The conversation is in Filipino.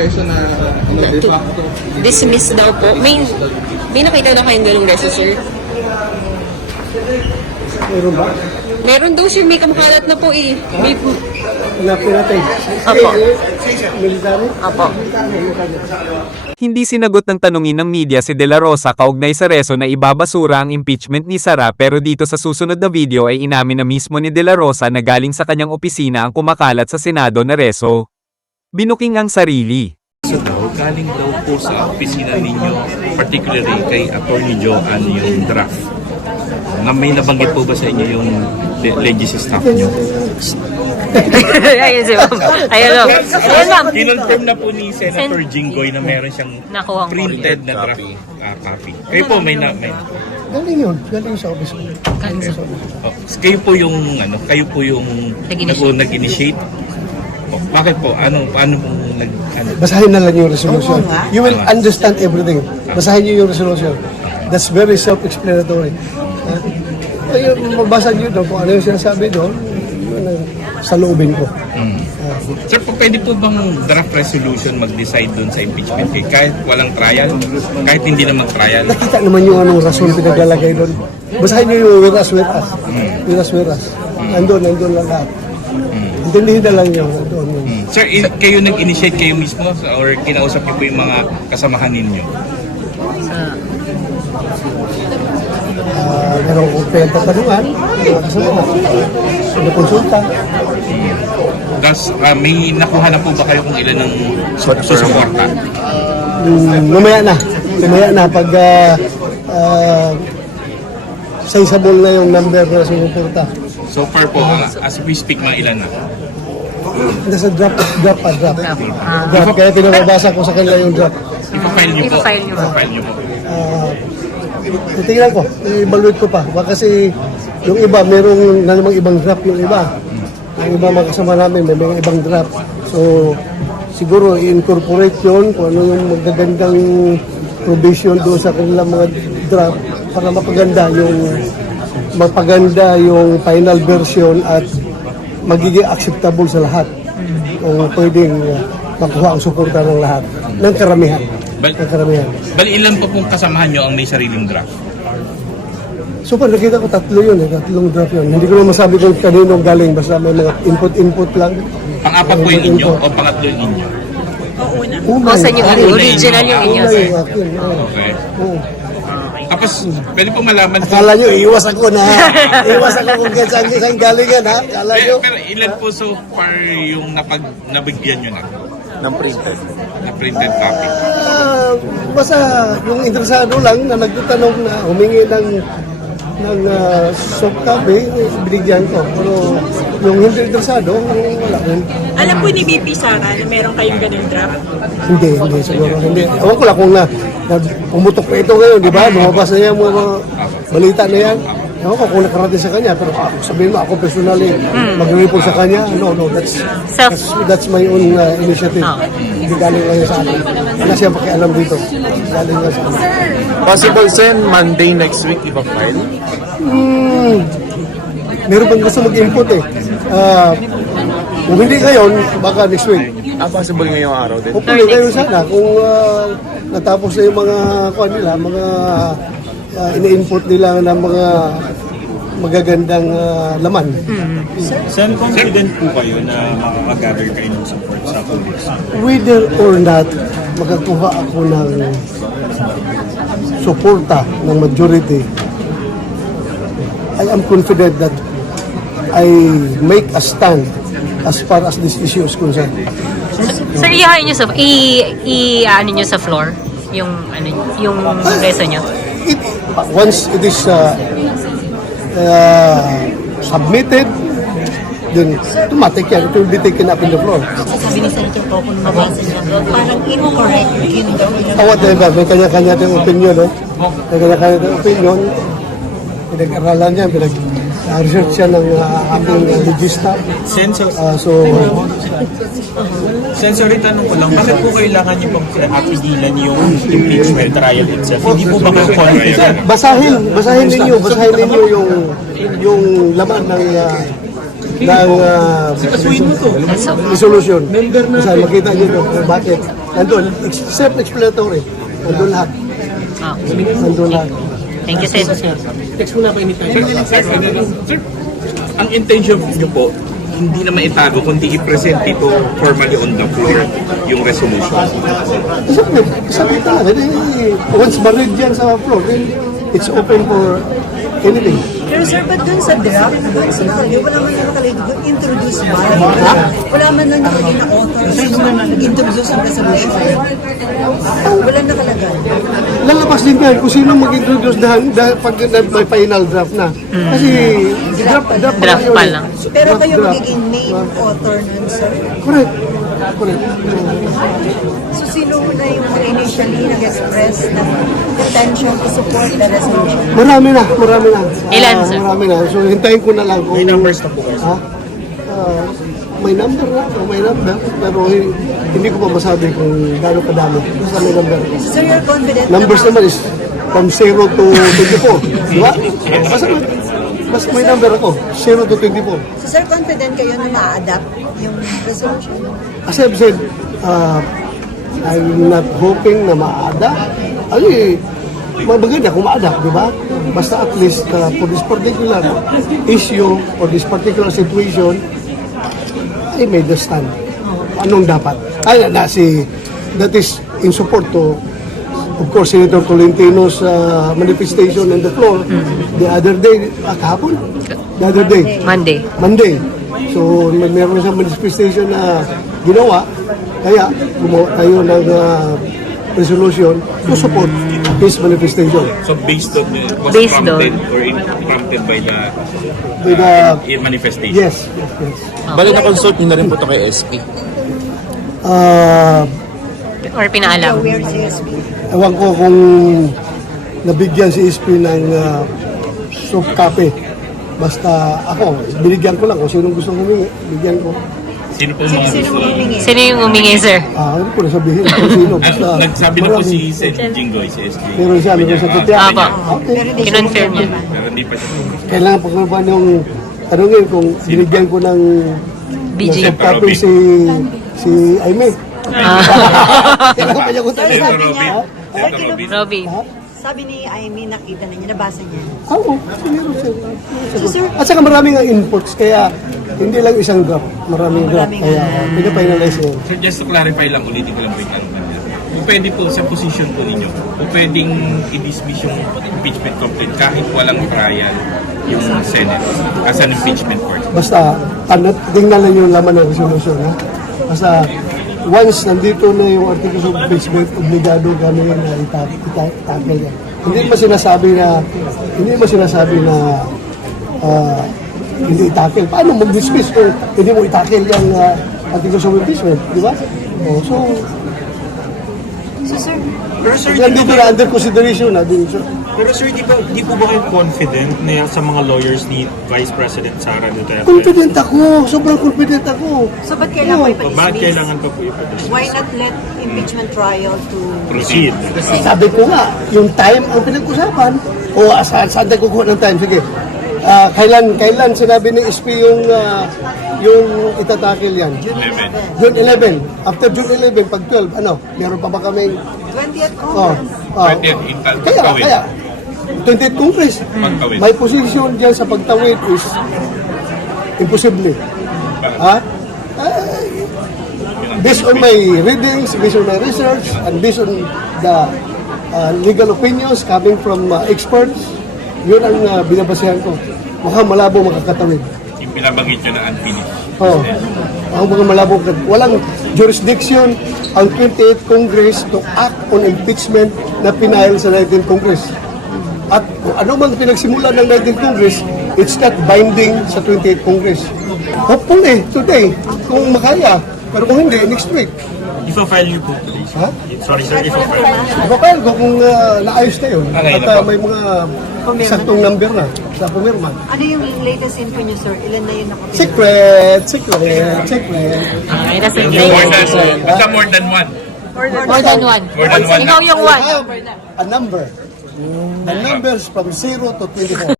reso na de facto. Dismiss daw po. May nakita na kayong ganung reso, sir? Meron ba? Meron daw, sir. May kamukalat na po eh. May... Hanapin natin. Apo. Military? Apo. Hindi sinagot ng tanungin ng media si De La Rosa kaugnay sa reso na ibabasura ang impeachment ni Sara, pero dito sa susunod na video ay inamin na mismo ni De La Rosa na galing sa kanyang opisina ang kumakalat sa Senado na reso. Binuking ang sarili. Galing daw po sa opisina ninyo, particularly kay Attorney Joanne yung draft. May nabanggit po ba sa inyo yung legislative staff nyo? Ayun si ma'am. Ayun ma'am. Ayun ma'am. Kinonfirm na po ni Senator Jinggoy na meron siyang Nakuha printed na draft copy. Kayo po may Galing yun. Galing sa office ko. kayo po yung nag-initiate. Bakit po? Paano pong Basahin na lang yung resolution. You will understand everything. Basahin niyo yung resolution. That's very self-explanatory. Ayun, magbasa niyo doon kung ano yung sinasabi doon. Yun ang saloobin ko. Sir, pwede po bang draft resolution mag-decide doon sa impeachment case? Kahit walang trial? Kahit hindi na mag-trial? Nakita naman yung anong rason pinaglalagay doon. Basahin niyo yung whereas. Whereas. Nandun lang lahat. Intindihin na lang yun. Sir, kayo nag-initiate kayo mismo or kinausap niyo po yung mga kasamahan ninyo? Meron kong tatanungan, mga kasama konsulta. Tapos, may nakuha na po ba kayo kung ilan ng susuporta? Mamaya na pag sizable na yung number na sumuporta. So far po, as we speak, mga ilan na? Nasa draft. Kaya pinababasa ko sa kanila yung draft. Ipafile niyo po. Ipafile niyo po. Titingnan ko, i-evaluate ko pa. Baka kasi yung iba, meron na namang ibang draft yung iba. Yung iba mga kasama namin, may mga ibang draft. So, siguro i-incorporate yun kung ano yung magagandang provision doon sa kanilang mga draft para mapaganda yung final version at magiging acceptable sa lahat. Kung pwedeng makuha ang suporta ng lahat, ng karamihan. Bali, ilan po pong kasamahan nyo ang may sariling draft? So, nakita ko tatlong draft yun. Hindi ko na masabi kung kanino galing, basta may mga input lang. Pang-apat po yung inyo o pangatlo yung inyo? Una. Saan yung original yung inyo, sir? Okay. Tapos, pwede po malaman po. Akala nyo, iiwas ako kung saan galingan, ha? Akala nyo. Pero ilan po so far yung nabigyan nyo na? Ng printed. Na printed copy? Basta yung interesado lang na nagtatanong na humingi ng soft copy, binigyan ko. Pero yung hindi interesado, wala rin. Alam po ni BP Sara na meron kayong ganung draft? Hindi siguro. Hindi. Ewan ko lang kung pumutok pa ito ngayon, di ba? Lumabas na yan mga balita na yan. Ewan ko kung nakarating sa kanya, pero sabihin mo, ako personally, mag-report sa kanya, no, that's my own initiative. Hindi galing lang sa akin. Wala siyang pakialam dito. Galing lang sa akin. Possible send Monday next week ipa-file? Meron bang gusto mag-input eh. Kung hindi ngayon, baka next week. Possible ngayong araw din? Hopefully ngayon sana, kung natapos na yung mga ini-input nila ng mga magagandang laman. Saan confident po kayo na makakagather kayo ng support sa Congress? Whether or not magkakuha ako ng suporta ng majority, I am confident that I make a stand as far as this issue is concerned. Sir, ihain niyo sa floor yung reso niyo. Once it is submitted, then automatic yan. It will be taken up in the floor. Sabi ni Senator Coco nung nabasa niya, parang incorrect yun daw. Whatever, may kanya-kanya tayong opinion, no? May kanya-kanya tayong opinion. Pinag-aralan niya, research siya ng aking legista. Sensory, tanong ko lang, bakit po kailangan niyo pang apigilan yung impeachment trial itself? Hindi po ba kayo confident? Basahin ninyo yung laman ng resolution. Kasi makita nyo kung bakit. Nandun, self-explanatory. Nandun lahat. Nandun lahat. Thank you, Sen. Sir, ang intention niyo po, hindi na maitago, kundi i-present ito formally on the floor, yung resolution. Sabi talaga, once ma-read yan sa floor, then it's open for anything. Pero sir, but dun sa draft, dun sa nakalagay, wala man lang nakalagay doon, introduce by. Wala man lang nakalagay na author. Sino introduce ang resolution? Wala nakalagay. Lalabas din yan kung sino mag-introduce pag may final draft na. Kasi draft Draft pa lang. Pero kayo magiging main author nun, sir. Correct. Correct. So sino na yung initially nag-express ng intention to support the resolution? Marami na. Ilan, sir? Marami na. So hintayin ko na lang kung... May numbers na po kayo. Ha? May number na. May number. Pero hindi ko pa masabi kung gaano kadami. Basta may number. So you're confident Numbers naman is from 0 to 24. Di ba? Basta may number ako. 0 to 24. So sir, confident kayo na ma-adapt yung resolution? As I've said, I'm not hoping na ma-adapt. Maganda kung ma-adapt, di ba? Basta at least for this particular issue, for this particular situation, I made the stand. Anong dapat? That is in support to, of course, Senator Tolentino's manifestation on the floor the other day, kahapon? The other day. Monday. So, meron siyang manifestation na ginawa, kaya gumawa tayo ng resolution to support his manifestation. So based on, was Based prompted on- or prompted by the manifestation? Yes. Bali na-consult nyo na rin po ito kay SP. Or pinaalam. Where is ASP? Ewan ko kung nabigyan si SP ng soft copy. Basta ako, binigyan ko lang kung sinong gusto humingi, bigyan ko. Sino po mga Sino gusto? humingi? Sino yung humingi, sir? Hindi ko na sabihin kung sino. Basta Nagsabi na po marami. si Sen Jinggoy, si SG. Pero siya, may sagot yan. Apo. Okay. Pero hindi siya Kinonfirm niya. naman. Pero hindi pa siya. Kailangan pa ko ba nung tanungin kung binigyan ko ng BG. soft copy si Aimee. Kailangan pa niya ko tanungin. Senator Sabi niya, Robin. Senator Robin. Robin. sabi ni Amy, nakita na niya, nabasa niya. Oo, meron siya. So, sir, At saka maraming inputs, kaya hindi lang isang draft, maraming draft. Kaya pinapinalize yun. So just to clarify lang, ulitin ko lang po yung tanong niya. Kung pwede po sa position po ninyo, kung pwedeng i-dismiss yung impeachment complaint kahit walang trial yung Senate as an impeachment court. Basta, tingnan lang yung laman ng resolution. Ha? Basta, once nandito na yung articles of impeachment, obligado kami na i-tackle yan. Hindi mo sinasabi na hindi i-tackle. Paano mag-dismiss kung hindi mo i-tackle yung articles of impeachment? Di ba? So, sir, Pero sir, yan dito na under consideration na din. So, pero sir, di po ba kayo confident na sa mga lawyers ni Vice President Sara Duterte? confident ako. Sobrang confident ako. so ba't kailangan pa Bakit i-dismiss? kailangan pa po i-dismiss? Why not let impeachment trial to Proceed. Sabi ko nga, yung time ang pinag-usapan, o saan tayo kukuha ng time? Sige. Kailan sinabi ni SP yung itatakil yan? June 11. After June 11, pag 12, meron pa ba kaming... 20th Oh, Congress? 20th Intal, kaya, pagtawid. 20th Congress. Pagtawid. My position dyan sa pagtawid is imposible. Ha? Based on my readings, based on my research, and based on the legal opinions coming from experts, yun ang binabasehan ko. Mukhang malabo makakatawid. Yung pinabanggit nyo na unfinished. Oo. Ang mga malabo, walang jurisdiction ang 28th Congress to act on impeachment na pinahil sa 19th Congress. At kung ano man pinagsimula ng 19th Congress, it's not binding sa 28th Congress. Hopefully, today, kung makaya. Pero kung hindi, next week. Ipa-file niyo po today. Ha? Sorry sir, ipa-file. Ipapayal ko kung naayos na yun. Okay, At na po. may mga saktong number na sa pumirma. Ano yung latest info niyo, sir? Ilan na yun nakapila? Secret. Okay, that's it. More than one. Basta more than one. More than one. More than one. Ikaw yung I one. have a number. The numbers from 0 to 24.